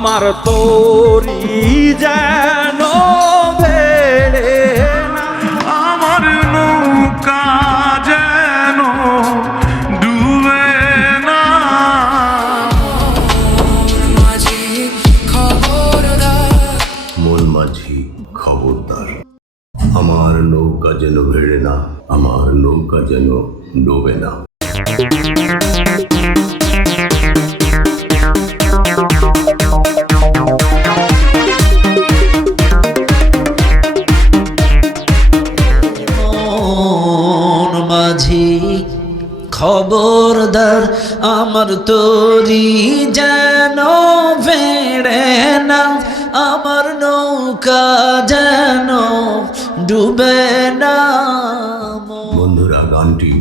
আমার তোরি যেন বেড়ে না, আমার নৌকা যেন ডুবে না। মন মাঝি খবরদার, আমার নৌকা যেন ভেড়ে না, আমার নৌকা যেন ডোবে না। মন মাঝি খবরদার, আমার তোরি যেন ভেড়ে না, আমার নৌকা যেন ডুবে না। বন্ধুরা, গানটি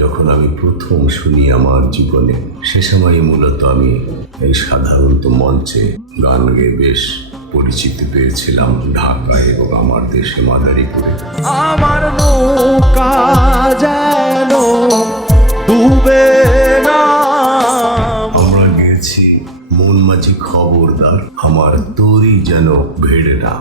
যখন আমি প্রথম শুনি আমার জীবনে, সে সময় মূলত আমি এই সাধারণত মঞ্চে গান গেয়ে বেশ পরিচিতি পেয়েছিলাম ঢাকায় এবং আমার দেশে মাদারীপুরে। আমার নৌকা যেন ডুবে না। আমরা গেয়েছি মন মাঝি খবরদার, আমার তরি যেন ভেড়ে না,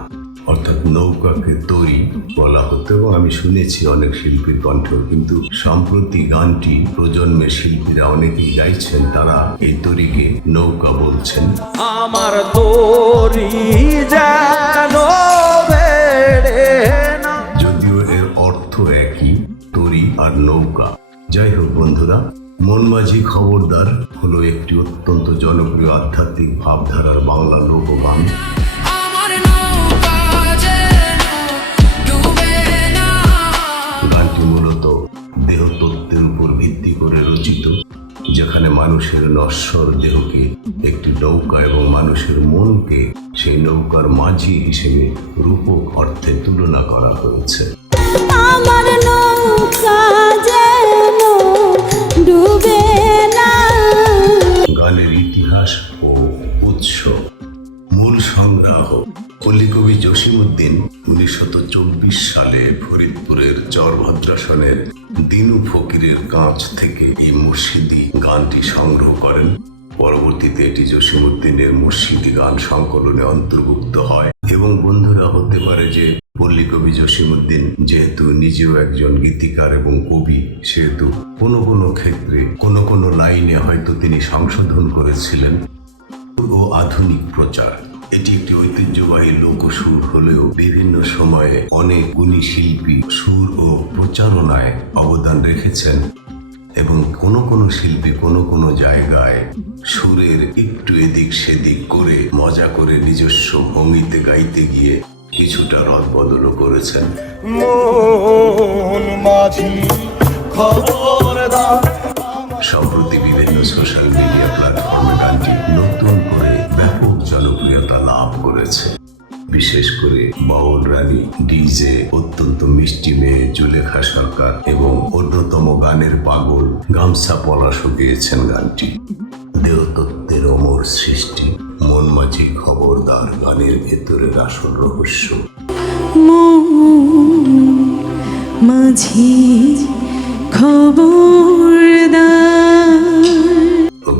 অর্থাৎ নৌকাকে তরি বলা হতো এবং আমি শুনেছি অনেক শিল্পীর কণ্ঠ। কিন্তু সম্প্রতি গানটি প্রজন্মের শিল্পীরা অনেকেই গাইছেন, তারা এই তরিকে নৌকা বলছেন। আমার তোরি যেন বেড়ে না। যদিও এর অর্থ একই, তরি আর নৌকা। যাই হোক বন্ধুরা, মন মাঝি খবরদার হলো একটি অত্যন্ত জনপ্রিয় আধ্যাত্মিক ভাবধারার বাংলা লোকগান। গানটি মূলত দেহতত্ত্বের উপর ভিত্তি করে রচিত, যেখানে মানুষের নশ্বর দেহকে একটি নৌকা এবং মানুষের মনকে সেই নৌকার মাঝি হিসেবে রূপক অর্থে তুলনা করা হয়েছে। আমার নৌকা যেন ডুবে না। গানের ইতিহাস ও উৎস। মূল সংগ্রাহ কলিকবি জসিমউদ্দিন 1924 সালে ফরিদপুরের চরভদ্রাসনের দিনু ফকিরের কাছ থেকে এই মুর্শিদি গানটি সংগ্রহ করেন। পরবর্তীতে এটি জসিমউদ্দিনের মুর্শিদি গান সংকলনে অন্তর্ভুক্ত হয়। এবং বন্ধুরা, হতে পারে যে পল্লীকবি জসিমউদ্দিন যেহেতু নিজেও একজন গীতিকার এবং কবি, সেহেতু কোনো কোনো ক্ষেত্রে কোনো কোনো লাইনে হয়তো তিনি সংশোধন করেছিলেন। ও আধুনিক প্রচার, এটি একটি ঐতিহ্যবাহী লোকসুর হলেও বিভিন্ন সময়ে অনেক গুণী শিল্পী সুর ও প্রচারণায় অবদান রেখেছেন এবং কোনো কোনো শিল্পী কোনো কোনো জায়গায় সুরের একটু এদিক সেদিক করে মজা করে নিজস্ব ভঙ্গিতে গাইতে গিয়ে কিছুটা রদবদলও করেছেন। মন মাঝি খবরদার। সম্প্রতি বিভিন্ন সোশ্যাল মিডিয়া প্ল্যাটফর্মে গানটি নতুন করে ব্যাপক জনপ্রিয়তা লাভ করেছে। বিশেষ করে বাউল রানী, ডিজে, অত্যন্ত মিষ্টি মেয়ে জুলেখা সরকার এবং অন্যতম গানের পাগল গামছা পলাশও গেয়েছেন গানটি। দেহতত্ত্বের অমর সৃষ্টি মন মাঝি খবরদার গানের ভেতরের আসল রহস্য। মন মাঝি খবরদার।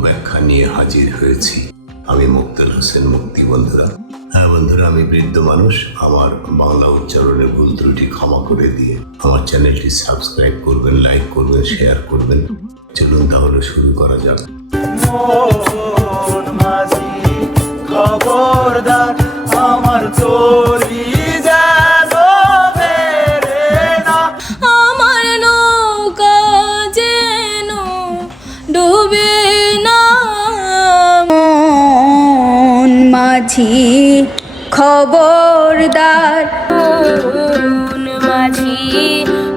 ব্যাখ্যা নিয়ে হাজির হয়েছি আমি মুক্তার হোসেন মুক্তি। বন্ধুরা, হ্যাঁ বন্ধুরা, আমি বৃদ্ধ মানুষ, আমার বাংলা উচ্চারণে ভুল ত্রুটি ক্ষমা করে দিয়ে আমার চ্যানেলটি সাবস্ক্রাইব করবেন, লাইক করবেন, শেয়ার করবেন। চলুন তাহলে শুরু করা যাক। মন মাঝি খবরদার, আমার তোরি যেন বেড়ে না। আমার নৌকা যেন ডুবে না। মন মাঝি খবরদার, মন মাঝি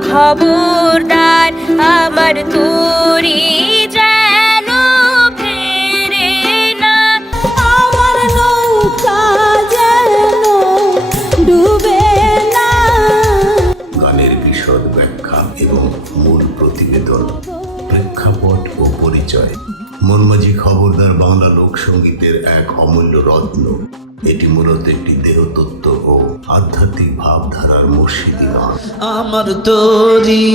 খবরদার, আমার তোরি যেন ফেরে না। আমার নৌকা যেন ডুবে না। গানের বিশদ ব্যাখ্যা এবং মূল প্রতিবেদন, প্রেক্ষাপট ও পরিচয়। মন মাঝি খবরদার বাংলা লোকসঙ্গীতের এক অমূল্য রত্ন। এটি মূলত একটি দেহতত্ত্ব ও আধ্যাত্মিক ভাবধারার মুর্শিদি গান। আমার তোরি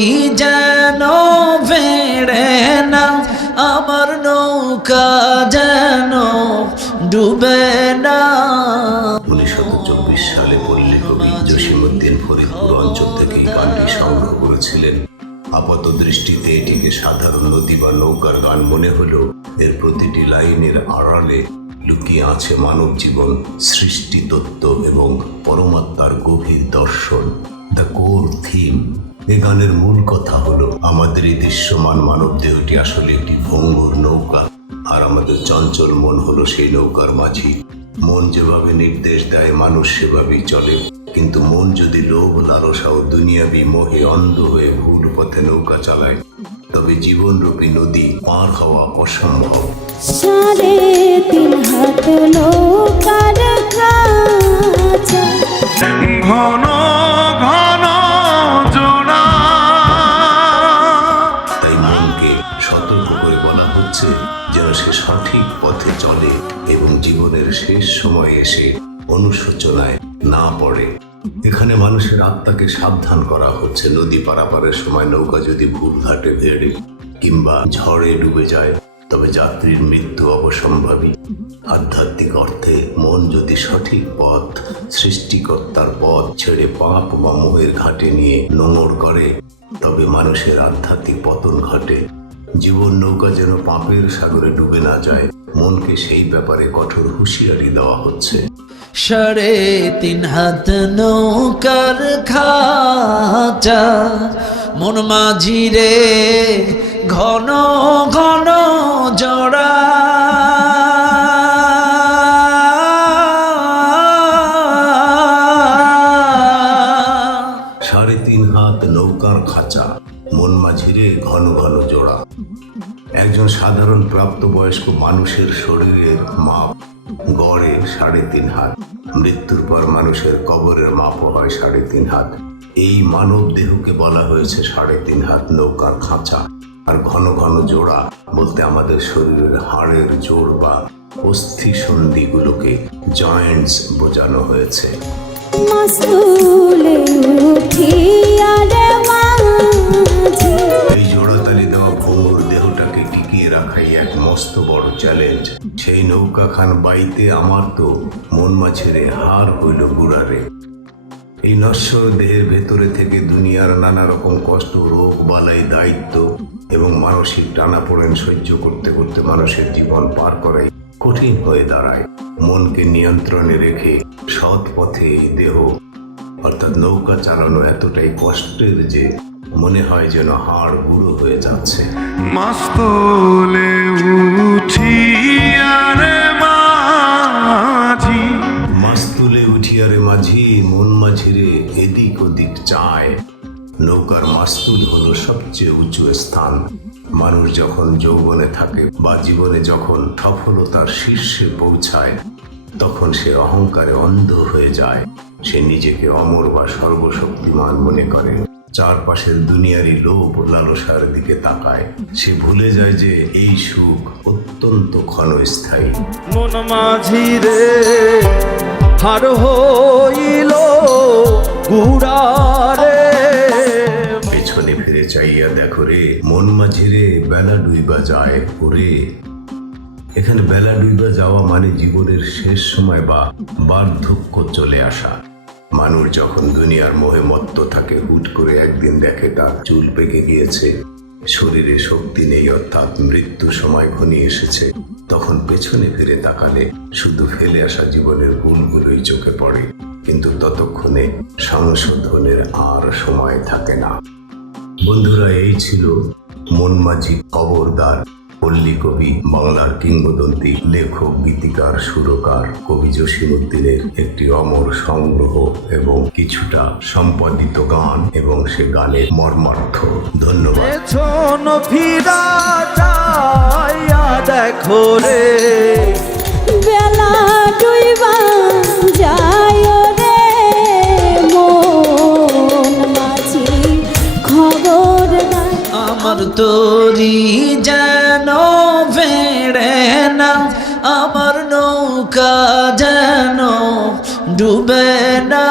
যেন ভেড়ে না, আমার নৌকা যেন ডুবে না। 1924 সালে পল্লী কবি জসিমউদ্দিন ফরিদপুর অঞ্চল থেকে এই গানটি সংগ্রহ করেছিলেন। আপাত দৃষ্টিতে এটিকে সাধারণ নদী বা নৌকার গান মনে হলেও এর প্রতিটি লাইনের আড়ালে লুকিয়ে আছে মানব জীবন, সৃষ্টি তত্ত্ব এবং পরমাত্মার গভীর দর্শন। The core theme. এ গানের মূল কথা হলো আমাদের এই দৃশ্যমান মানব দেহটি আসলে একটি ভঙ্গুর নৌকা, আর আমাদের চঞ্চল মন হলো সেই নৌকার মাঝি। মন যেভাবে নির্দেশ দেয় মানুষ সেভাবেই চলে, কিন্তু মন যদি লোভ, লালসা ও দুনিয়াবি মোহে অন্ধ হয়ে ভুল পথে নৌকা চালায়, তবে জীবনরূপী নদী পার হওয়া অসম্ভব। 3.5 হাত নৌকার খাঁচা, ঘন ঘন জোড়া। তাই মনকে সতর্ক করে বলা হচ্ছে যেন সে সঠিক পথে চলে এবং জীবনের শেষ সময়ে এসে অনুশোচনায় না পড়ে। এখানে মানুষের আত্মাকে সাবধান করা হচ্ছে, নদী পারাপারের সময় নৌকা যদি ভুল ঘাটে ভেড়ে কিংবা ঝড়ে ডুবে যায় তবে যাত্রীর মৃত্যু অবসম্ভাবী। আধ্যাত্মিক অর্থে মন যদি সঠিক পথ, সৃষ্টিকর্তার পথ ছেড়ে পাপ বা মোহের ঘাটে নিয়ে নোঙর করে, তবে মানুষের আধ্যাত্মিক পতন ঘটে। জীবন নৌকা যেন পাপের সাগরে ডুবে না যায়, মনকে সেই ব্যাপারে কঠোর হুঁশিয়ারি দেওয়া হচ্ছে। 3.5 হাত নৌকার খাঁচা, মন মাঝি রে ঘন ঘন জোড়া। সাড়ে 3 হাত নৌকার খাঁচা, মন মাঝিরে ঘন ঘন জোড়া। একজন সাধারণ প্রাপ্তবয়স্ক মানুষের শরীরের মাপ গড়ে 3.5 হাত। মৃত্যুর পর মানুষের কবরের মাপও হয় 3.5 হাত। এই মানব দেহকে বলা হয়েছে 3.5 হাত নৌকার খাঁচা। আর ঘন ঘন জোড়া বলতে আমাদের শরীরের হাড়ের জোড় বা অস্থি সন্ধিগুলোকে জয়েন্টস বোঝানো হয়েছে। মাসুলে উঠিয়া রে মাঝি, এই জোড়াতালি দেওয়া ভঙ্গুর দেহটাকে টিকিয়ে রাখাই এক মস্ত বড় চ্যালেঞ্জ। সেই নৌকাখান বাইতে আমার তো মন মাছেরে হার হইল গুড়ারে। এই নশ্বর দেহের ভেতরে থেকে দুনিয়ার নানা রকম কষ্ট, রোগ, বালাই, দায়িত্ব এবং মানসিক টানাপোড়েন সহ্য করতে করতে মানুষের জীবন পার করাই কঠিন হয়ে দাঁড়ায়। মনকে নিয়ন্ত্রণে রেখে সৎ পথে এই দেহ অর্থাৎ নৌকা চালানো এতটাই কষ্টের যে মনে হয় যেন হাড় গুঁড়ো হয়ে যাচ্ছে। মাস্তলে উঠিয়া রে মাঝি, মাস্তুলে উঠিয়ারে মাঝি, মন মাঝিরে এদিক ওদিক চায়। নৌকার মাস্তুল হলো সবচেয়ে উঁচু স্থান। মানুষ যখন যৌবনে থাকে বা জীবনে যখন সফলতার শীর্ষে পৌঁছায়, তখন সে অহংকারে অন্ধ হয়ে যায়। সে নিজেকে অমর বা সর্বশক্তিমান মনে করে, চারপাশের দুনিয়ারই লোভ লালসার দিকে তাকায়। সে ভুলে যায় যে এই সুখ অত্যন্ত ক্ষণস্থায়ী। মন মাঝি রে হার হইল গুড়ারে। পেছনে ফিরে চাইয়া দেখো রে, মন মাঝিরে বেলা ডুইবা যায় ওরে। এখানে বেলা ডুইবা যাওয়া মানে জীবনের শেষ সময় বা বার্ধক্য চলে আসা। মানুষ যখন দুনিয়ার মোহে মত্ত থাকে, হুট করে একদিন দেখে তার চুল পেকে গিয়েছে, শরীরে শক্তি নেই, অর্থাৎ মৃত্যু সময় ঘনিয়ে এসেছে, তখন পেছনে ফিরে তাকালে শুধু ফেলে আসা জীবনের ভুলগুলোই চোখে পড়ে, কিন্তু ততক্ষণে সংশোধনের আর সময় থাকে না। বন্ধুরা, এই ছিল মন মাঝি খবরদার, পল্লী কবি, বাংলার কিংবদন্তি লেখক, গীতিকার, সুরকার কবি জসিমউদ্দিনের একটি অমর সংগ্রহ এবং কিছুটা সম্পাদিত গান এবং সে গানের মর্মার্থ। ধন্যবাদ। পেছন ফিরা যাইয়া দেখো রে, বেলা ডুইবা যায় রে মন মাঝি খবরদার। আমার তোরি যেন ভেড়ে না, আমার নৌকা যেন ডুবে না।